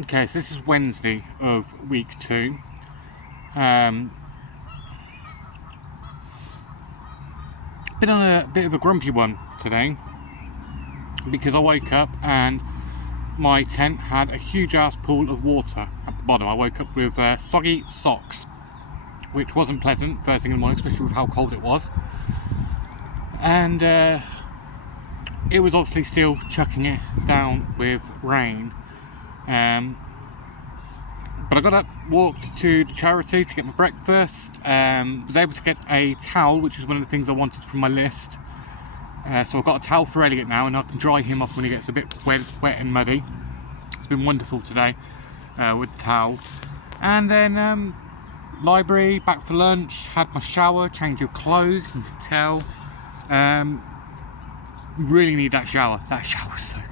Okay, so this is Wednesday of week 2. Been on a bit of a grumpy one today because I woke up and my tent had a huge ass pool of water at the bottom. I woke up with soggy socks, which wasn't pleasant first thing in the morning, especially with how cold it was. And it was obviously still chucking it down with rain. But I got up, walked to the charity to get my breakfast, was able to get a towel, which is one of the things I wanted from my list. So I've got a towel for Elliot now, and I can dry him off when he gets a bit wet and muddy. It's been wonderful today with the towel. And then library, back for lunch, had my shower, change of clothes, you can tell. Really need that shower. That shower's so good.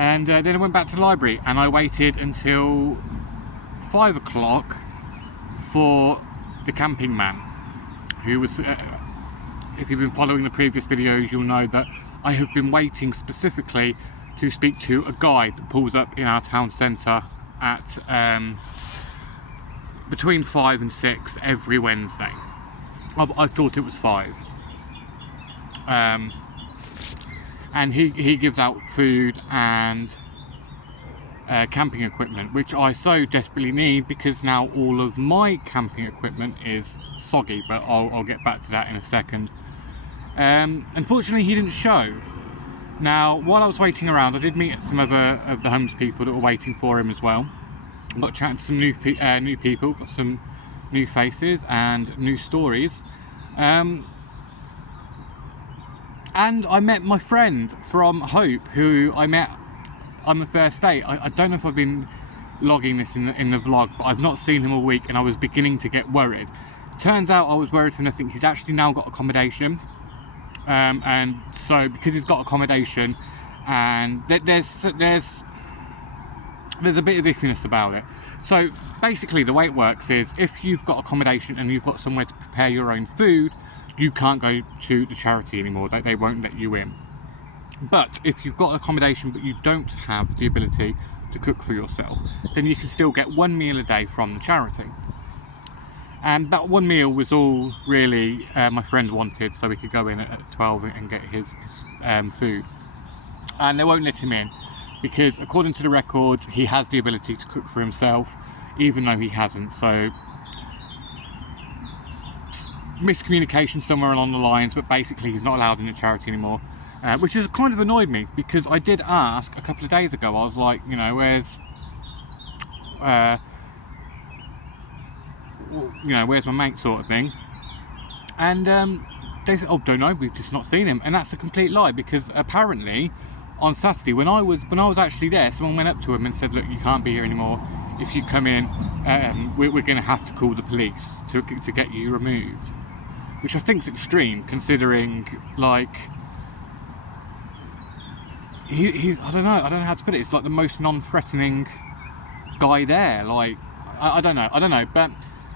And then I went back to the library and I waited until 5 o'clock for the camping man, who was, if you've been following the previous videos, you'll know that I have been waiting specifically to speak to a guide that pulls up in our town centre at between 5 and 6 every Wednesday. I thought it was 5. And he gives out food and camping equipment, which I so desperately need because now all of my camping equipment is soggy, but I'll get back to that in a second. Unfortunately, he didn't show. Now, while I was waiting around, I did meet some other of the homeless people that were waiting for him as well. I got chatting to some new people, got some new faces and new stories. And I met my friend from Hope, who I met on the first day. I don't know if I've been logging this in the vlog, but I've not seen him a week and I was beginning to get worried. Turns out I was worried for nothing. He's actually now got accommodation. And so because he's got accommodation, and there's a bit of iffiness about it. So basically the way it works is if you've got accommodation and you've got somewhere to prepare your own food, you can't go to the charity anymore. They won't let you in. But if you've got accommodation but you don't have the ability to cook for yourself, then you can still get 1 meal a day from the charity. And that 1 meal was all really my friend wanted, so we could go in at 12 and get his food. And they won't let him in because according to the records, he has the ability to cook for himself, even though he hasn't. So miscommunication somewhere along the lines, but basically he's not allowed in the charity anymore, which has kind of annoyed me because I did ask a couple of days ago. I was like, you know, where's my mate, sort of thing. And they said, oh, don't know, we've just not seen him. And that's a complete lie, because apparently on Saturday when I was actually there, someone went up to him and said, look, you can't be here anymore. If you come in, we're going to have to call the police to get you removed. Which I think is extreme, considering, like, he I don't know how to put it. It's like the most non-threatening guy there. Like, I don't know, but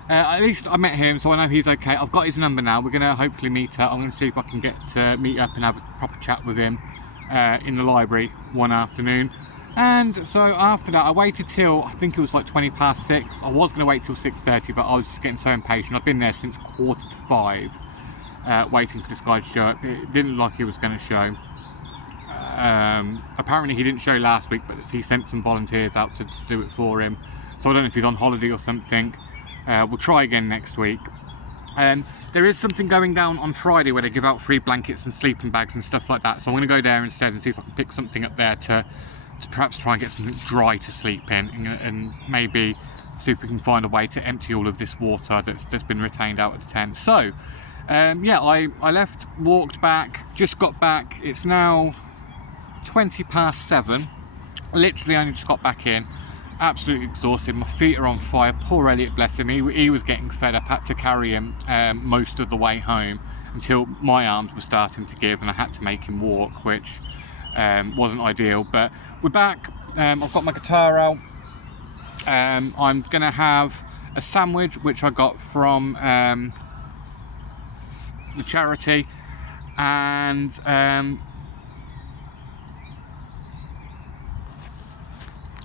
at least I met him, so I know he's okay. I've got his number now. We're going to hopefully meet up. I'm going to see if I can get to meet up and have a proper chat with him in the library one afternoon. And so after that, I waited till, I think it was like 20 past 6. I was going to wait till 6:30, but I was just getting so impatient. I've been there since 4:45, waiting for this guy to show up. It didn't look like he was going to show. Apparently he didn't show last week, but he sent some volunteers out to do it for him. So I don't know if he's on holiday or something. We'll try again next week. There is something going down on Friday where they give out free blankets and sleeping bags and stuff like that. So I'm going to go there instead and see if I can pick something up there to perhaps try and get something dry to sleep in, and maybe see if we can find a way to empty all of this water that's been retained out of the tent. So yeah, I left, walked back, just got back. It's now 20 past 7. Literally only just got back in, absolutely exhausted. My feet are on fire. Poor Elliot, bless him, he was getting fed up. Had to carry him most of the way home until my arms were starting to give and I had to make him walk, which wasn't ideal. But we're back. I've got my guitar out. I'm gonna have a sandwich which I got from the charity, and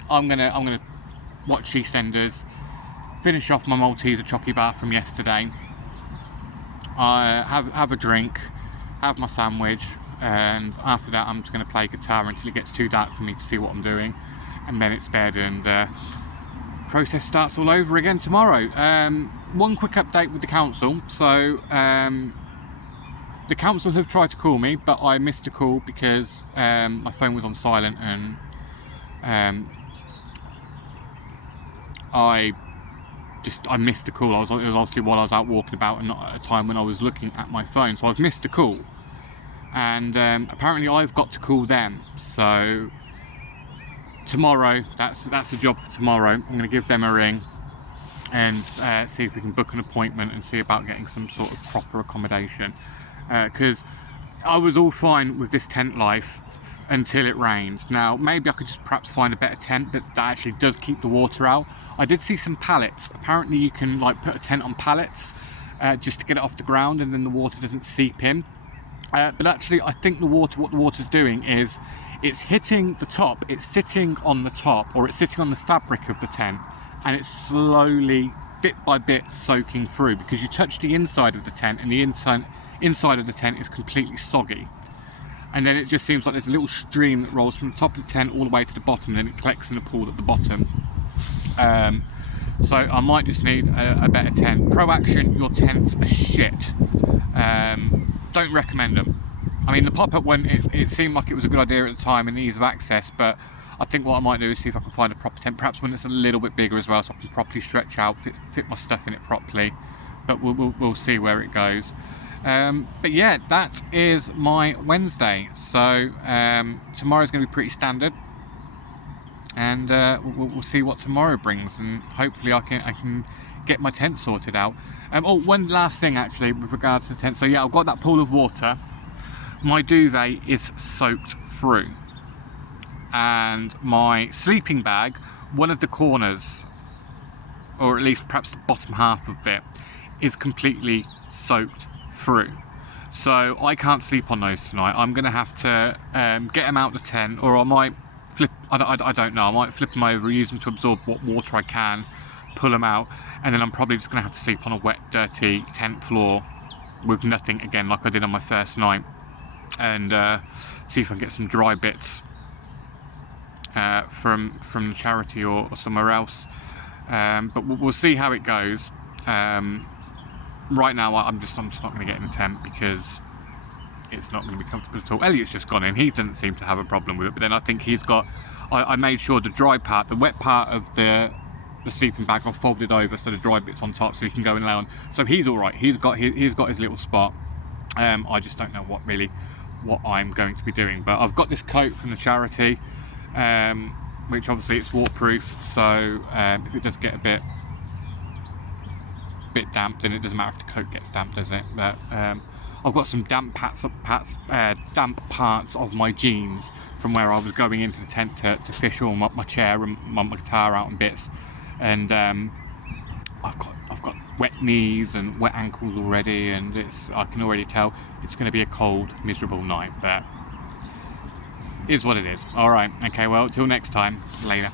I'm gonna watch EastEnders, finish off my Malteser chocolate bar from yesterday, have a drink, have my sandwich, and after that I'm just going to play guitar until it gets too dark for me to see what I'm doing, and then it's bed, and process starts all over again tomorrow. One quick update with the council. So the council have tried to call me, but I missed a call because my phone was on silent, and I missed the call. It was obviously while I was out walking about and not at a time when I was looking at my phone, so I've missed the call, and apparently I've got to call them. So tomorrow, that's a job for tomorrow. I'm going to give them a ring and see if we can book an appointment and see about getting some sort of proper accommodation, because I was all fine with this tent life until it rained. Now maybe I could just perhaps find a better tent that actually does keep the water out. I did see some pallets. Apparently you can like put a tent on pallets just to get it off the ground, and then the water doesn't seep in. But actually I think what the water's doing is it's hitting the top, it's sitting on the top, or it's sitting on the fabric of the tent, and it's slowly, bit by bit, soaking through, because you touch the inside of the tent and the inside of the tent is completely soggy. And then it just seems like there's a little stream that rolls from the top of the tent all the way to the bottom, and then it collects in a pool at the bottom. So I might just need a better tent. ProAction, your tents are shit. Don't recommend them. I mean, the pop-up one, it seemed like it was a good idea at the time and ease of access, but I think what I might do is see if I can find a proper tent, perhaps one that's a little bit bigger as well, so I can properly stretch out, fit my stuff in it properly. But we'll see where it goes. But yeah, that is my Wednesday. So tomorrow's going to be pretty standard, and we'll see what tomorrow brings, and hopefully I can get my tent sorted out. Oh, one last thing actually with regards to the tent. So yeah, I've got that pool of water. My duvet is soaked through, and my sleeping bag, one of the corners, or at least perhaps the bottom half of it, is completely soaked through. So I can't sleep on those tonight. I'm going to have to get them out of the tent, or I might flip, I don't know, I might flip them over, use them to absorb what water I can, pull them out, and then I'm probably just going to have to sleep on a wet, dirty tent floor with nothing again, like I did on my first night, and see if I can get some dry bits from the charity or somewhere else. But we'll see how it goes. Right now I'm just not going to get in the tent because it's not going to be comfortable at all. Elliot's just gone in. He doesn't seem to have a problem with it, but then I think he's got, I made sure the dry part, the wet part of the sleeping bag I folded over so the dry bit's on top, so he can go and lay on. So he's all right. He's got his little spot. I just don't know what I'm going to be doing, but I've got this coat from the charity, which obviously it's waterproof, so if it does get a bit damp, then it doesn't matter if the coat gets damp, does it? But I've got some damp parts of my jeans from where I was going into the tent to fish all my chair and my guitar out in bits, and I've got wet knees and wet ankles already, and I can already tell it's going to be a cold, miserable night, but it is what it is. All right, okay, well, till next time, later.